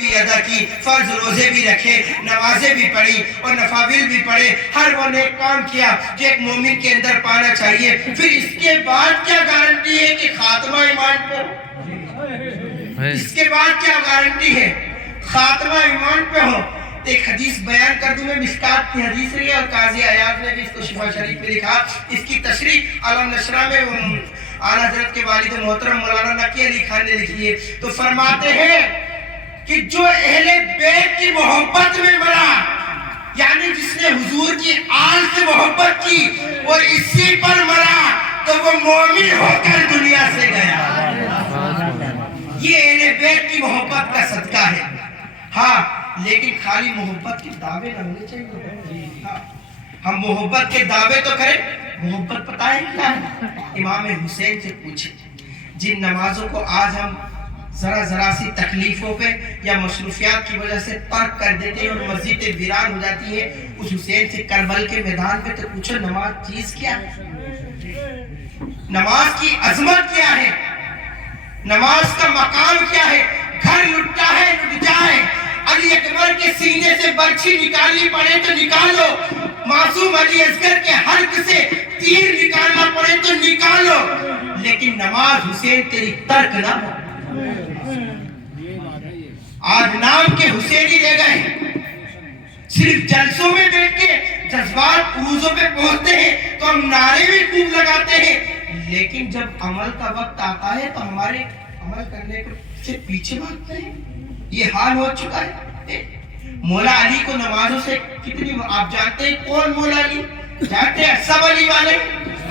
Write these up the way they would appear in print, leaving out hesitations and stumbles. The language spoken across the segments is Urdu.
بھی ادا کی، فرض روزے بھی رکھے، نمازیں بھی پڑھی اور نوافل بھی پڑھے، ہر وہ نیک کام کیا جو ایک مومن کے اندر پانا چاہیے، پھر اس کے بعد کیا گارنٹی ہے کہ خاتمہ ایمان پہ ہو؟ اس کے بعد کیا گارنٹی ہے خاتمہ ایمان پہ ہو؟ ایک حدیث بیان کر دوں میں، مشکات کی حدیث رہی ہے اور قاضی عیاض نے بھی اس کو شفا شریف میں لکھا، اس کی تشریح علم نشرہ میں اعلیٰ حضرت کے والد محترم مولانا نقی علی خان نے لکھی ہے، تو فرماتے ہیں کہ جو اہل بیت کی محبت میں مرا، یعنی جس نے حضور کی آل سے محبت کی اور اسی پر مرا، تو وہ مومن ہو کر دنیا سے گیا۔ یہ اہل بیت کی محبت کا صدقہ ہے۔ ہاں لیکن خالی محبت کے دعوے نہ ہونے چاہیے، ہم محبت کے دعوے تو کریں، محبت پتہ ہے کیا ہے؟ امام حسین سے پوچھیں، جن نمازوں کو آج ہم ذرا سی تکلیفوں پہ یا مصروفیات کی وجہ سے ترک کر دیتے ہیں اور مسجدیں ویران ہو جاتی ہیں، اس حسین سے کربل کے میدان پہ تو پوچھو نماز چیز کیا ہے، نماز کی عظمت کیا ہے، نماز کا مقام کیا ہے۔ گھر لٹتا ہے لٹ جائے، علی اکبر کے سینے سے برچھی نکالنی پڑے تو نکالو، معصوم علی اصغر کے حلق سے تیر نکالنا پڑے تو نکالو، لیکن نماز حسین تیری ترک نہ ہو۔ آج نام کے حسینی رہ گئے، صرف جلسوں میں بیٹھ کے جذبات عروجوں پہ پہنچتے ہیں تو ہم نعرے بھی خوب لگاتے ہیں، لیکن جب عمل کا وقت آتا ہے تو ہمارے عمل کرنے سے پیچھے بھاگتے ہیں۔ یہ حال ہو چکا ہے۔ مولا علی کو نمازوں سے کتنی، آپ جانتے ہیں کون مولا علی؟ جانتے ہیں سب علی والے،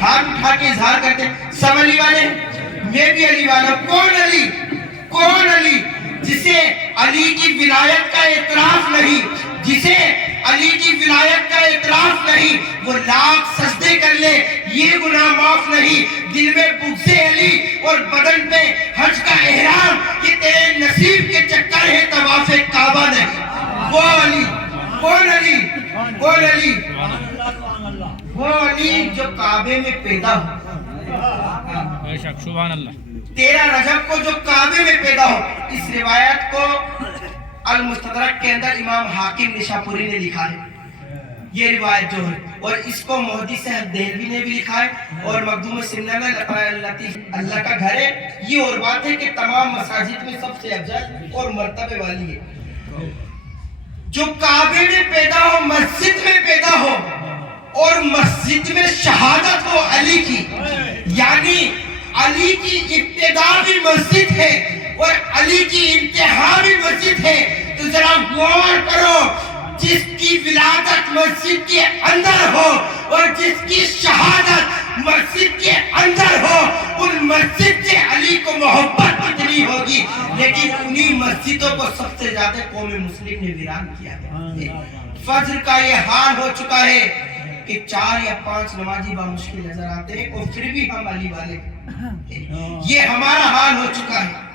ہاتھ اٹھا کے اظہار کرتے ہیں سب علی والے، میں بھی علی والا۔ کون علی؟ کون علی؟ جسے علی کی ولایت کا اعتراف نہیں، جسے علی کی ولایت کا اعتراف نہیں، وہ لاکھ سجدے کر لے یہ گناہ معاف نہیں۔ دل میں بغض علی اور بدن پہ حج کا احرام، یہ تیرے نصیب کے چکر ہے، طواف کعبہ نہیں۔ وہ علی، کون علی؟ کون علی؟ وہ علی جو کعبے میں پیدا ہو، بے شک، سبحان اللہ، 13 رجب کو جو کعبے میں پیدا ہو۔ اس روایت کو المستدرک کے اندر امام حاکم نشاپوری نے لکھا ہے، یہ روایت جو ہے، اور اس کو محدث دہلوی نے بھی لکھا ہے، اور مخدوم سمنہ میں لطیف اللہ کا گھر ہے۔ یہ اور بات ہے کہ تمام مساجد میں سب سے افضل اور مرتبے والی ہے۔ جو کعبے میں پیدا ہو، مسجد میں پیدا ہو، اور مسجد میں شہادت ہو علی کی، یعنی علی کی ابتدا بھی مسجد ہے اور علی کی انتہا بھی مسجد ہے، تو ذرا غور کرو، جس کی ولادت مسجد کے اندر ہو اور جس کی شہادت مسجد کے اندر ہو، ان مسجد سے علی کو محبت کتنی ہوگی، لیکن انہی مسجدوں کو سب سے زیادہ قوم مسلم نے ویران کیا ہے۔ فجر کا یہ حال ہو چکا ہے کہ 4 یا 5 نمازی بامشکل نظر آتے ہیں، اور پھر بھی ہم علی والے، یہ ہمارا حال ہو چکا ہے۔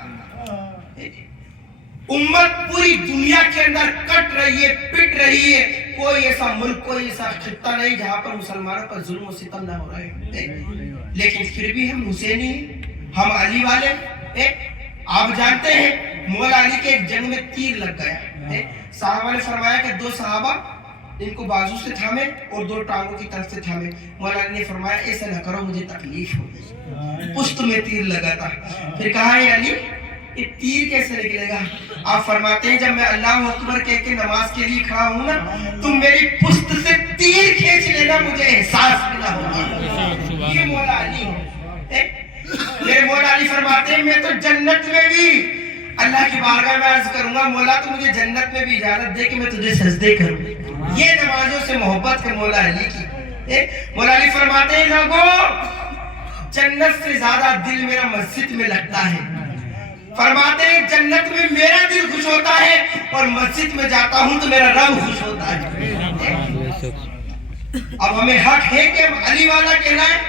امت پوری دنیا کے اندر کٹ رہی ہے، پٹ رہی ہے، کوئی ایسا ملک، کوئی ایسا خطہ نہیں جہاں پر مسلمانوں پر ظلم و ستم نہ ہو رہے ہیں، لیکن پھر بھی ہم حسینی ہیں، ہم علی والے۔ آپ جانتے ہیں مولا علی کے ایک جنگ میں تیر لگ گیا، صحابہ نے فرمایا کہ 2 صحابہ ان کو بازو سے تھامے اور 2 ٹانگوں کی طرف سے تھامے۔ مولا علی نے فرمایا ایسا نہ کرو، مجھے تکلیف ہوگی، پشت میں تیر لگا تھا۔ پھر کہا ہے علی یہ تیر کیسے نکلے گا؟ آپ فرماتے ہیں جب میں اللہ اکبر کہہ کے نماز کے لیے کھڑا ہوں نا، تم میری پشت سے تیر کھینچ لینا، مجھے احساس بھی نہ ہوگا۔ یہ مولا علی ہے۔ میرے مولا علی فرماتے ہیں میں تو جنت میں بھی اللہ کی بارگاہ میں عرض کروں گا، مولا تو مجھے جنت میں بھی اجازت دے کہ میں تجھے سجدے کروں۔ یہ نمازوں سے محبت ہے مولا علی کی۔ مولا علی فرماتے ہیں لوگوں، جنت سے زیادہ دل میرا مسجد میں لگتا ہے۔ فرماتے ہیں جنت میں میرا دل خوش ہوتا ہے اور مسجد میں جاتا ہوں تو میرا رب خوش ہوتا ہے۔ اب ہمیں حق ہے کہ ہم علی والا کہلائیں،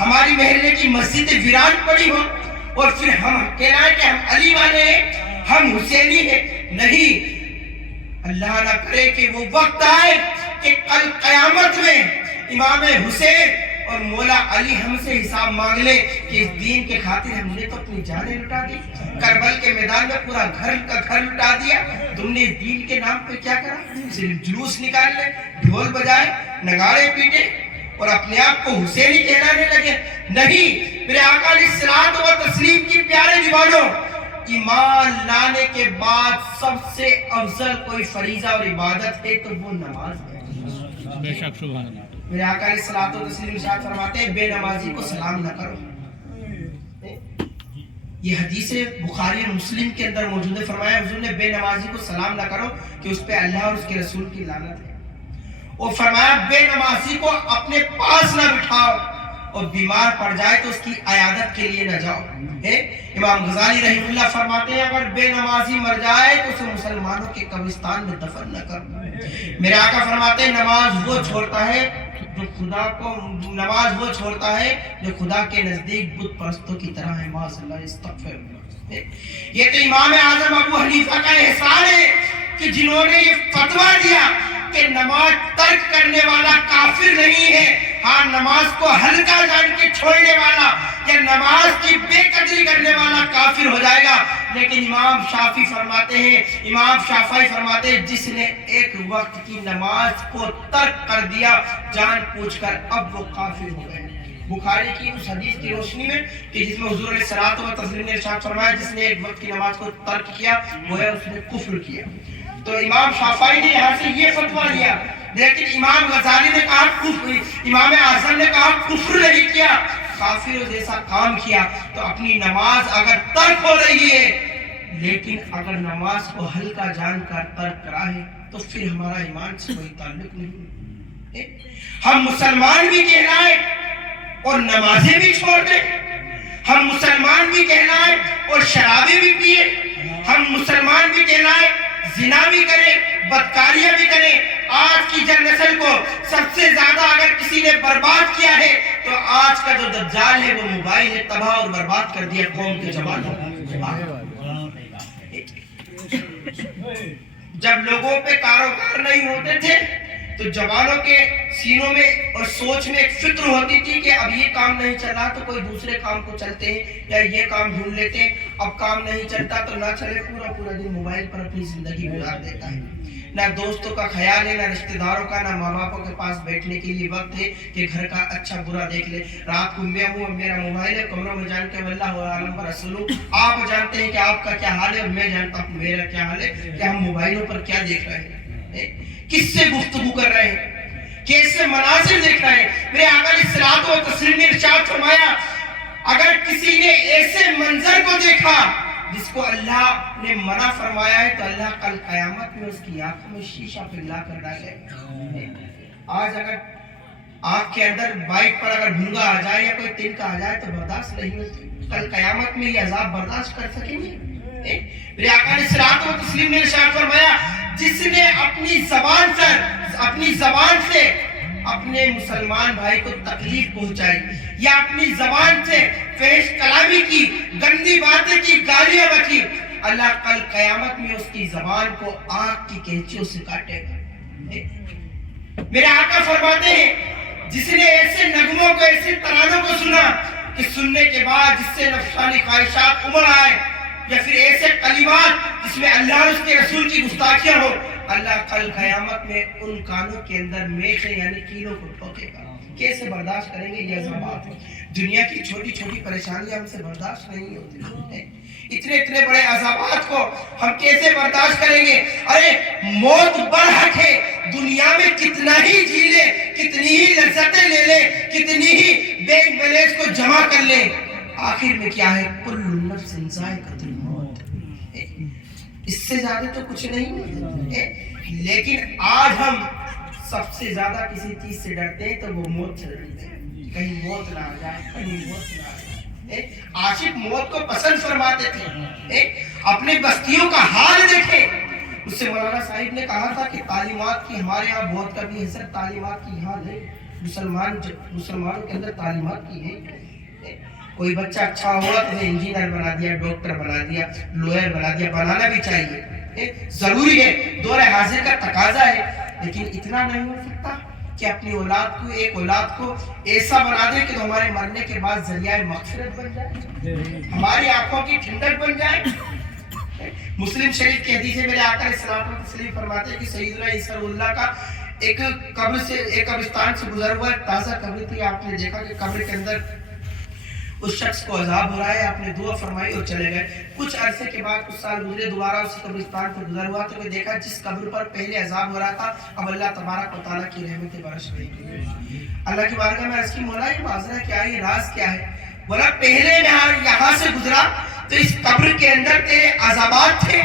ہماری محلے کی مسجد ویران پڑی ہو اور پھر ہم کہلائیں کہ ہم علی والے ہیں، ہم حسینی ہیں؟ نہیں، اللہ نہ کرے کہ وہ وقت آئے کہ کل قیامت میں امام حسین اور مولا علی ہم سے حساب مانگ لے کہ اس دین کے خاطر ہم نے تو اپنی جانیں لٹا دی، کربل کے میدان میں پورا گھر کا گھر لٹا دیا، تم نے اس دین کے نام پہ کیا کرا؟ صرف جلوس نکال لے، ڈھول بجائے، نگارے پیٹے اور اپنے آپ کو حسینی کہلانے لگے۔ نہیں، میرے آقا علیہ الصلوۃ والتسلیم کی پیارے دیوانوں، ایمان لانے کے بعد سب سے افضل کوئی فریضہ اور عبادت ہے تو وہ نماز ہے۔ بے شک سبحان اللہ۔ میرے آقا علیہ الصلوۃ والتسلیم ارشاد فرماتے ہیں بے نمازی کو سلام نہ کرو۔ یہ حدیث بخاری اور مسلم کے اندر موجود ہے، فرمایا حضور نے بے نمازی کو سلام نہ کرو کہ اس پہ اللہ اور اس کے رسول کی لعنت ہے، اور فرمایا بے نمازی کو اپنے پاس نہ بٹھاؤ، اور بیمار پڑ جائے تو اس کی عیادت کے لیے نہ جاؤ۔ امام غزالی رحمہ اللہ فرماتے ہیں اگر بے نمازی مر جائے تو اسے مسلمانوں کے قبرستان میں دفن نہ کرو۔ میرے آقا فرماتے ہیں نماز وہ چھوڑتا ہے جو خدا کے نزدیک بت پرستوں کی طرح ہے۔ معاذ اللہ، استغفر اللہ۔ یہ تو امام اعظم ابو حنیفہ کا احسان ہے کہ جنہوں نے یہ فتویٰ دیا کہ نماز ترک کرنے والا کافر نہیں ہے، ہاں نماز کو ہلکا جان کے چھوڑنے والا یا نماز کی بے قدری کرنے والا کافر ہو جائے گا۔ لیکن امام شافعی فرماتے ہیں جس نے ایک وقت کی نماز کو ترک کر دیا جان پوچھ کر اب وہ کافر ہو گئے۔ بخاری کی اس حدیث کی روشنی میں کہ جس میں حضور علیہ الصلوۃ والتسلیم نے ارشاد فرمایا جس نے ایک وقت کی نماز کو ترک کیا وہ ہے اس نے کفر کیا، تو امام شافعی نے یہاں سے یہ فتویٰ دیا، لیکن امام غزالی نے کہا کفر، امام اعظم نے کہا کفر نہیں کیا، کافر جیسا کام کیا۔ تو اپنی نماز اگر ترک ہو رہی ہے لیکن اگر نماز کو ہلکا جان کر ترک کرا ہے تو پھر ہمارا ایمان سے کوئی تعلق نہیں۔ ہم مسلمان بھی کہلائے اور نمازیں بھی چھوڑ دیں، ہم مسلمان بھی کہلائے اور شرابیں بھی پیے، ہم مسلمان بھی کہلائے زنا بھی کریں، بدکاریاں بھی کریں۔ آج کی جن نسل کو سب سے زیادہ اگر کسی نے برباد کیا ہے تو آج کا جو دجال ہے وہ موبائل نے تباہ اور برباد کر دیا قوم کے جوانوں۔ جب لوگوں پہ کاروبار نہیں ہوتے تھے تو جوانوں کے سینوں میں اور سوچ میں ایک فکر ہوتی تھی کہ اب یہ کام نہیں چلا تو کوئی دوسرے کام کو چلتے ہیں یا یہ کام ڈھونڈ لیتے ہیں، اب کام نہیں چلتا تو نہ چلے، پورا دن موبائل پر اپنی زندگی گزار دیتا ہے۔ نہ دوستوں کا خیال ہے، نہ رشتہ داروں کا، نہ ماں باپوں کے پاس بیٹھنے کے لیے وقت ہے کہ گھر کا اچھا برا دیکھ لے۔ رات کو میرا موبائل ہے کمروں میں جان کے اللہ عالم پر رسول، آپ جانتے ہیں کہ آپ کا کیا حال ہے اور میں جانتا ہوں میرا کیا حال ہے کہ ہم موبائلوں پر کیا دیکھ رہے ہیں، کس سے گفتگو کر رہے ہیں، کیسے مناظر دیکھ رہے ہیں۔ میرے آقا علیہ الصلوۃ والتسلیم نے ارشاد فرمایا اگر کسی نے ایسے منظر کو دیکھا جس کو اللہ نے منع فرمایا ہے تو اللہ کل قیامت میں اس کی آنکھوں میں شیشہ پگھلا کر ڈالے۔ آج اگر آنکھ کے اندر بائک پر اگر بھونگا آ جائے یا کوئی تنکا آ جائے تو برداشت نہیں ہوتی، کل قیامت میں یہ عذاب برداشت کر سکیں گے؟ میرے آقا علیہ الصلوۃ والتسلیم نے ارشاد فرمایا جس نے اپنی زبان سے اپنے مسلمان بھائی کو تکلیف پہنچائی یا اپنی زبان سے فحش کلامی کی، گندی باتیں کی، گالیاں بکی، اللہ کل قیامت میں اس کی زبان کو آگ کی کینچیوں سے کاٹے گا۔ میرے آقا فرماتے ہیں جس نے ایسے نغموں کو، ایسے ترانوں کو سنا کہ سننے کے بعد جس سے نفسانی خواہشات امڑ آئے، یا پھر ایسے کلمات جس میں اللہ اور اس کے رسول کی گستاخیاں ہو، اللہ کل قیامت میں ان کانوں کے اندر میخیں یعنی کیلوں کو ٹھوکے گا۔ کیسے برداشت کریں گے یہ عذابات؟ دنیا کی چھوٹی چھوٹی پریشانیاں ہم سے برداشت نہیں ہوتی، اتنے بڑے عذابات کو ہم کیسے برداشت کریں گے؟ ارے موت برحق ہے، دنیا میں کتنا ہی جی لے، کتنی ہی لذتیں لے لے، کتنی ہی بینک بیلنس کو جمع کر لے، آخر میں کیا ہے؟ کل نفس ذائقۃ الموت، اس سے زیادہ تو کچھ نہیں ہے۔ لیکن آج ہم سب سے زیادہ کسی چیز سے ڈرتے ہیں تو وہ موت سے ڈرتے ہیں، کہیں موت نہ آ جائے، کہیں موت نہ آ جائے۔ عاشق موت کو پسند فرماتے تھے۔ اپنے بستیوں کا حال دیکھیں، اس سے مولانا صاحب نے کہا تھا کہ تعلیمات کی ہمارے ہاں بہت کمی ہے، سر تعلیمات کی یہاں ہے، مسلمانوں کے اندر تعلیمات کی ہے۔ کوئی بچہ اچھا ہوا تو انجینئر بنا دیا، ڈاکٹر بنا دیا، لوئر بنا دیا، بنانا بھی چاہیے، ضروری ہے، دور حاضر کا تقاضا ہے، لیکن اتنا نہیں ہو سکتا کہ اپنی اولاد کو ایک اولاد کو ایسا بنا دے کہ ہمارے مرنے کے بعد ذریعہ مغفرت بن جائے, ہماری آنکھوں کی ٹھنڈک بن جائے. مسلم شریف کی حدیث ہے, میرے آقا علیہ الصلوۃ والتسلیم فرماتے ہیں کہ سیدنا عیسی اللہ کا ایک قبر سے, ایک قبرستان سے گزر ہوا, ایک تازہ قبر تھی. آپ نے دیکھا کہ قبر کے اندر اس شخص کو عذاب ہو رہا ہے, آپ نے دعا فرمائی اور چلے گئے. کچھ عرصے کے بعد کچھ سال گزرے, دوبارہ اسی قبرستان پر گزر ہوا تو میں دیکھا جس قبر پر پہلے عذاب ہو رہا تھا اب اللہ تبارک و تعالیٰ کی رحمتیں برس رہی. اللہ کی بارگاہ میں عرض کی, مولا یہ معاذرہ کیا ہے, یہ راز کیا ہے؟ بولا پہلے میں یہاں سے گزرا تو اس قبر کے اندر تیرے عذابات تھے,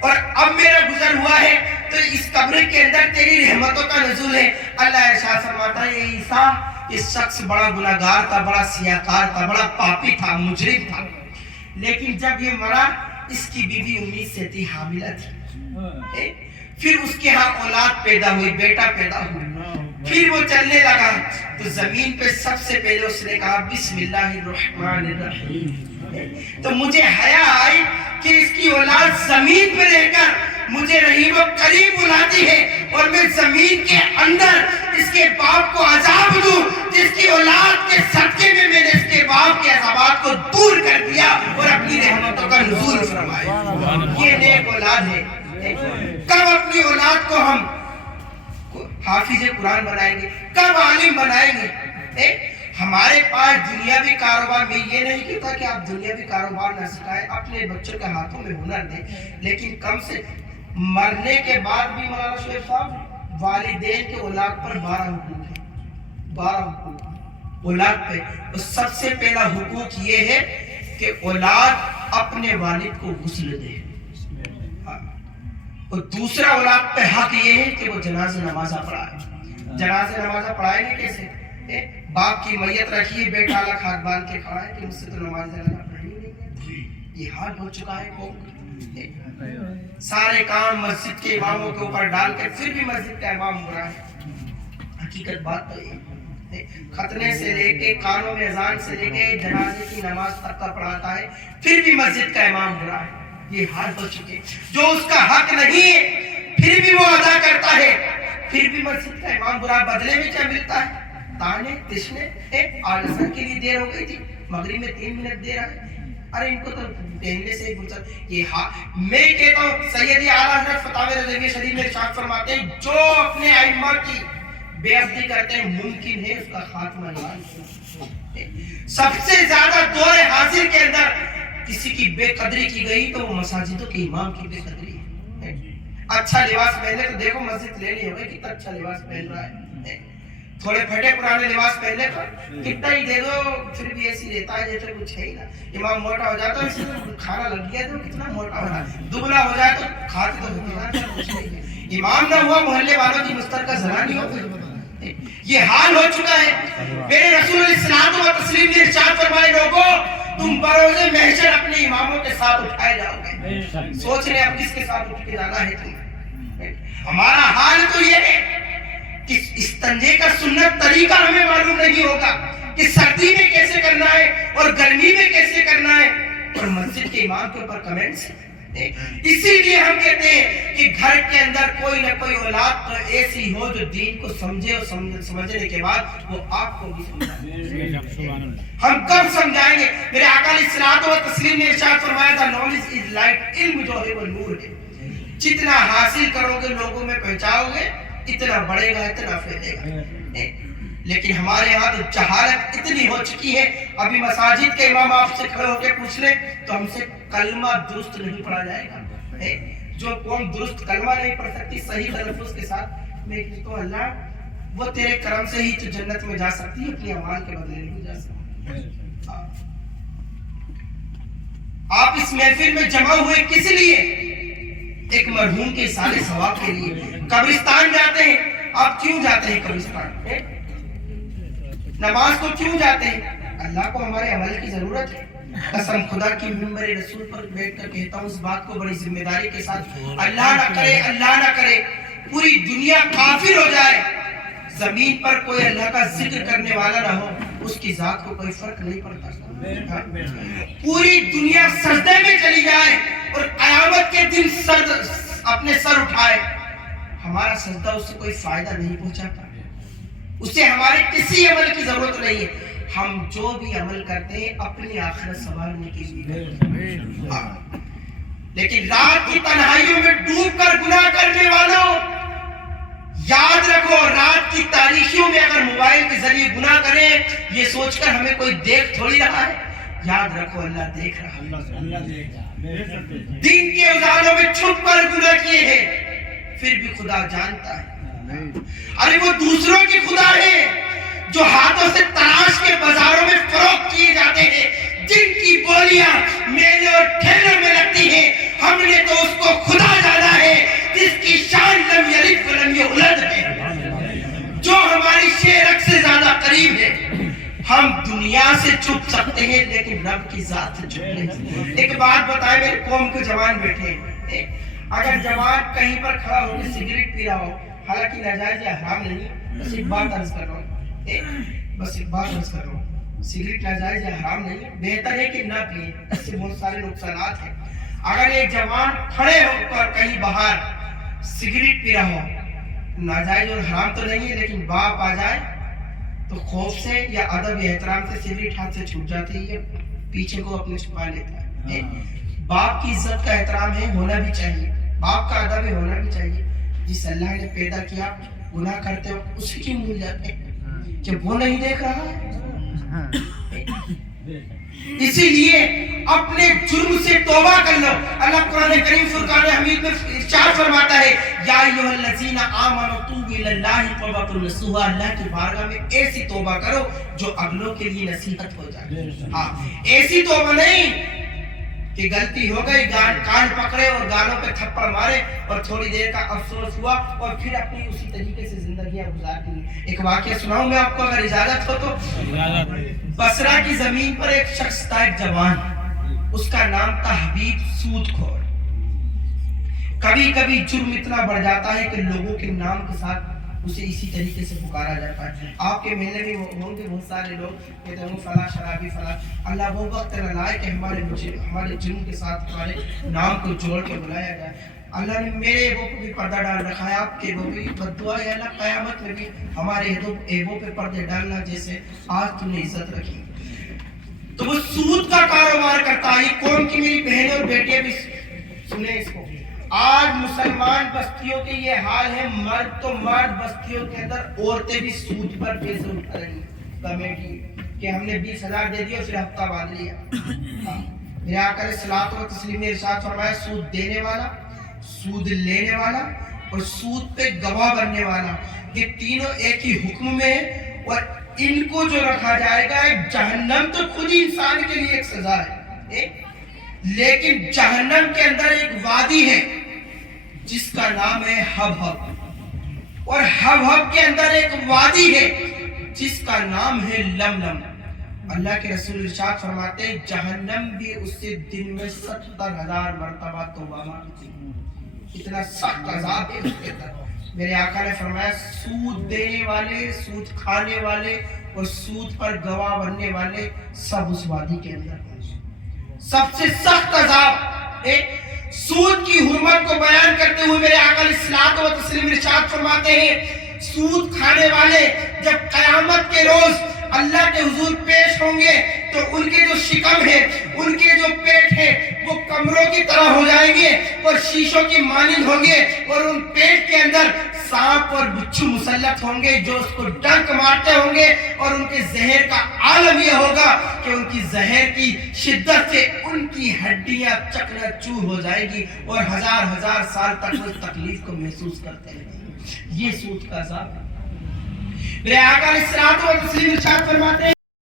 اور اب میرا گزر ہوا ہے تو اس قبر کے اندر تیری رحمتوں کا نزول ہے. اللہ ارشاد فرماتا ہے, یہ عیسیٰ اس شخص بڑا گناہگار تھا, بڑا سیاہکار تھا, بڑا پاپی تھا, مجرم تھا, لیکن جب یہ مرا اس کی بیوی امید سے تھی, حاملہ تھی, پھر اس کے ہاں اولاد پیدا ہوئی, بیٹا پیدا ہوا, پھر وہ چلنے لگا تو زمین پہ سب سے پہلے اس نے کہا بسم اللہ الرحمن الرحیم. تو مجھے حیا آئی کہ اس کی اولاد زمین پہ رہ کر مجھے رحیم و کریم بلاتی ہے, اور میں زمین کے اندر اس کے باپ کو عذاب دوں, جس کی اولاد کے صدقے میں نے اس کے باپ کے عذابات کو دور کر دیا اور اپنی رحمتوں کا نزول فرمایا. یہ نیک اولاد ہے. کب اپنی اولاد کو ہم حافظ قرآن بنائیں گے, کب عالم بنائیں گے؟ ہمارے پاس دنیاوی کاروبار, میں یہ نہیں کہتا کہ آپ دنیاوی کاروبار نہ سکھائیں, اپنے بچوں کے ہاتھوں میں ہنر دیں, لیکن کم سے مرنے کے بعد بھی مولانا شیخ صاحب والدین کے اولاد پر 12 حقوق ہیں, 12 حقوق اولاد پہ. اور سب سے پہلا حقوق یہ ہے کہ اولاد اپنے والد کو غسل دے, اور دوسرا اولاد پہ حق یہ ہے کہ وہ جنازہ نمازہ پڑھائے. جنازہ نمازہ پڑھائیں گے کیسے؟ باپ کی میت رکھیے, بیٹا الگ ہاتھ باندھ کے کھڑا ہے کہ مجھ سے تو نماز جنازہ پڑھنی نہیں. یہ حال ہو چکا ہے قوم کا. سارے کام مسجد کے اماموں کے اوپر ڈال کر پھر بھی مسجد کا امام برا ہے. حقیقت بات تو یہ, ختنے سے لے کے کانوں میں اذان سے لے کے جنازے کی نماز تک کا پڑھاتا ہے, پھر بھی مسجد کا امام برا ہے. یہ حال ہو چکے, جو اس کا حق نہیں ہے پھر بھی وہ ادا کرتا ہے, پھر بھی مسجد کا امام برا. بدلے میں کیا ملتا ہے؟ تانے تشنے. آج اثر کے لیے دیر ہو گئی تھی, مغرب میں 3 منٹ دیر آئے, ارے ان کو تو پہننے سے ہی فرصت. یہ میں کہتا ہوں سیدی اعلیٰ حضرت فتاوی رضویہ شریف میں ارشاد فرماتے ہیں, جو اپنے ائمہ کی بے عدلی کرتے ہیں ممکن ہے اس کا خاتمہ نہیں. سب سے زیادہ دور حاضر کے اندر کسی کی بے قدری کی گئی تو وہ مساجدوں کے امام کی بے قدری ہے. اچھا لباس پہنے تو دیکھو مسجد لینی ہوگی, کتنا اچھا لباس پہن رہا ہے. تھوڑے پھٹے پرانے لباس پہننے پر کتنا ہی دے دو پھر بھی ایسی رہتا ہے جیسے کچھ ہے ہی نا. امام موٹا ہو جاتا ہے, اس میں کھانا لگ گیا تو کتنا موٹا ہو رہا ہے, دبلا ہو جائے تو کھاتے تو ہوتی نا کچھ نہیں. امام نہ ہوا محلے والوں کی مستر کا زنانی ہو گئی. یہ حال ہو چکا ہے. میرے رسول علیہ السلام و تسلیم نے ارشاد فرمائے, لوگوں تم بروز محشر اپنے اماموں کے ساتھ اٹھائے جاؤ گے. سوچ رہے اب کس کے ساتھ اٹھ کے جانا ہے تمہیں. ہمارا حال تو یہ ہے کہ استنجے کا سنت طریقہ ہمیں معلوم نہیں ہوگا کہ سردی میں کیسے کرنا ہے اور گرمی میں کیسے کرنا ہے, اور مسجد کے امام کے اوپر کمنٹس ہیں. اسی لیے ہم کہتے ہیں کہ گھر کے اندر کوئی نہ کوئی اولاد تو ایسی ہو جو دین کو سمجھے, اور سمجھنے کے بعد وہ آپ کو بھی سمجھائے. ہم کب سمجھائیں گے؟ میرے آقا علیہ الصلوۃ والتسلیم نے ارشاد فرمایا تھا, نالج از لائٹ, علم جو ہے وہ نور ہے. جتنا حاصل کرو گے لوگوں میں پہنچاؤ گے, اتنا بڑھے گا, اتنا پھیلے گا. لیکن ہمارے یہاں تو جہالت اتنی ہو چکی ہے. ابھی مساجد کے امام آپ سے کھڑے ہو کے پوچھ لیں تو ہم سے کلمہ درست نہیں پڑھا جائے گا. جو قوم درست کلمہ نہیں پڑھ سکتی صحیح تلفظ کے ساتھ, میں کہتا ہوں اللہ وہ تیرے کرم سے ہی تو جنت میں جا سکتی ہے, اپنی اعمال کے بدلے نہیں جا سکتی. آپ اس محفل میں جمع ہوئے کس لیے؟ ایک مرحوم کے سارے ثواب کے لیے. قبرستان جاتے ہیں, آپ کیوں جاتے ہیں قبرستان؟ نماز کو کیوں جاتے ہیں؟ اللہ کو ہمارے عمل کی ضرورت ہے. قسم خدا کی منبر رسول پر بیٹھ کر کہتا ہوں اس بات کو بڑی ذمہ داری کے ساتھ, اللہ نہ کرے پوری دنیا کافر ہو جائے, زمین پر کوئی اللہ کا ذکر کرنے والا نہ ہو, اس کی ذات کو کوئی فرق نہیں پڑتا. پوری دنیا سجدے میں چلی جائے اور قیامت کے دن اپنے سر اٹھائے, ہمارا سجدہ اس سے کوئی فائدہ نہیں پہنچاتا. اسے ہمارے کسی عمل کی ضرورت نہیں ہے. ہم جو بھی عمل کرتے ہیں اپنی آخرت سنبھالنے کے لیے کرتے ہیں. لیکن رات کی تنہائیوں میں ڈوب کر گناہ کرنے والوں، یاد رکھو رات کی تاریکیوں میں اگر موبائل کے ذریعے گناہ کریں یہ سوچ کر ہمیں کوئی دیکھ تھوڑی رہا ہے، یاد رکھو اللہ دیکھ رہا ہے. دن کے اجالوں میں چھپ کر گناہ کیے ہیں پھر بھی خدا جانتا ہے. ارے وہ دوسروں کی خدا ہے جو ہاتھوں سے تراش کے بازاروں میں فروخت کیے جاتے ہیں، جن کی بولیاں میلے اور ٹھیلوں میں لگتی ہیں. ہم نے تو اس کو خدا جانا ہے جس کی شان لم یلد ولم یولد ہے، جو ہماری شیرک سے زیادہ قریب ہے. ہم دنیا سے چھپ سکتے ہیں لیکن رب کی ذات سے چھپ نہیں سکتے. ایک بات بتائیں، میرے قوم کے جوان بیٹھے ہیں، اگر جوان کہیں پر کھڑا ہو کے سگریٹ پی رہا ہو، حالانکہ ناجائز یا حرام نہیں، بس ایک بات عرض کر رہا ہوں، سگریٹ ناجائز یا حرام نہیں ہے، بہتر ہے کہ نہ پیئے، اس سے بہت سارے نقصانات ہیں. اگر ایک جوان کھڑے ہو کر کہیں باہر سگریٹ پی رہا ہو، ناجائز اور حرام تو نہیں ہے، لیکن باپ آ جائے تو خوف سے یا ادب یا احترام سے سگریٹ ہاتھ سے چھوٹ جاتی ہے یا پیچھے کو اپنے چھپا لیتا ہے. باپ کی عزت کا احترام ہے، ہونا بھی چاہیے، باپ کا ادب ہے، ہونا بھی چاہیے. جس اللہ نے پیدا کیا گناہ کرتے ہو اسی کی بھول جاتے ہیں کہ وہ نہیں دیکھ رہا ہے. اسی لیے اپنے جرم سے توبہ کر لو. اللہ قرآن کریم فرقان حمید میں ارشاد فرماتا ہے، یا ایھا الذین آمنوا توبوا الی اللہ توبۃ نصوحا. اللہ کی بارگاہ میں ایسی توبہ کرو جو اگلوں کے لیے نصیحت ہو جائے. ہاں، ایسی توبہ نہیں کہ غلطی ہو گئی، کان پکڑے اور گالوں پہ تھپڑ مارے اور تھوڑی دیر کا افسوس ہوا اور پھر اپنی اسی طریقے سے زندگیاں گزار دی. ایک واقعہ سناؤں میں آپ کو اگر اجازت ہو تو. بصرہ کی زمین پر ایک شخص تھا، ایک جوان، اس کا نام تھا حبیب سود خور. کبھی کبھی جرم اتنا بڑھ جاتا ہے کہ لوگوں کے نام کے ساتھ اسے اسی طریقے سے پکارا جاتا ہے. آپ کے محلے میں ہوں گے بہت سارے لوگ کہتے ہیں فلاں شرابی فلاں. اللہ وہ وقت نہ لائے کہ ہمارے جرم کے ساتھ ہمارے نام کو جوڑ کے بلایا جائے. اللہ نے میرے ایبوں پہ بھی پردہ ڈال رکھا ہے، آپ کے ایبوں پہ بھی بد دعا ہے اللہ قیامت میں بھی ہمارے ایبوں پہ پردے ڈالنا جیسے آج تم نے عزت رکھی. تو وہ سود کا کاروبار کرتا ہے. یہ قوم کی میری بہنیں اور بیٹیاں بھی سنیں اس کو. آج مسلمان بستیوں کے یہ حال ہے، مرد تو مرد بستیوں کے اندر عورتیں بھی سود پر پیسے اٹھا رہی ہیں. کمیٹی کہ ہم نے 20,000 دے دیا پھر ہفتہ باندھ لیا. میرے آقا علیہ الصلوۃ والتسلیم نے ارشاد فرمایا، سود دینے والا، سود لینے والا اور سود پہ گواہ بننے والا، یہ تینوں ایک ہی حکم میں ہیں اور ان کو جو رکھا جائے گا. جہنم تو خود ہی انسان کے لیے ایک سزا ہے، لیکن جہنم کے اندر ایک وادی ہے جس کا نام ہے حبہب، اور حبہب کے اندر ایک وادی ہے جس کا نام ہے لملم. اللہ کے رسول ارشاد فرماتے ہیں جہنم بھی اس سے دن میں 70,000 مرتبہ توبہ مانگتی. اتنا سخت عذاب ہے اس کے اندر. میرے آقا نے فرمایا سود دینے والے، سود کھانے والے اور سود پر گواہ بننے والے سب اس وادی کے اندر ہیں. سب سے سخت عذاب. سود کی حرمت کو بیان کرتے ہوئے میرے آقا علیہ الصلوۃ والتسلیم ارشاد فرماتے ہیں سود کھانے والے جب قیامت کے روز اللہ کے حضور پیش ہوں گے تو ان کے جو شکم ہے، ان کے جو پیٹ ہے وہ کمروں کی طرح ہو جائیں گے اور شیشوں کی مانند ہوں گے، اور ان پیٹ کے اندر سانپ اور بچھو مسلط ہوں گے جو اس کو ڈنک مارتے ہوں گے. اور ان کے زہر کا عالم یہ ہوگا کہ ان کی زہر کی شدت سے ان کی ہڈیاں چکنا چور ہو جائے گی اور ہزار سال تک وہ تکلیف کو محسوس کرتے ہیں. یہ سود کا عذاب ہے. میرے آقا علیہ الصلوۃ والتسلیم ارشاد فرماتے ہیں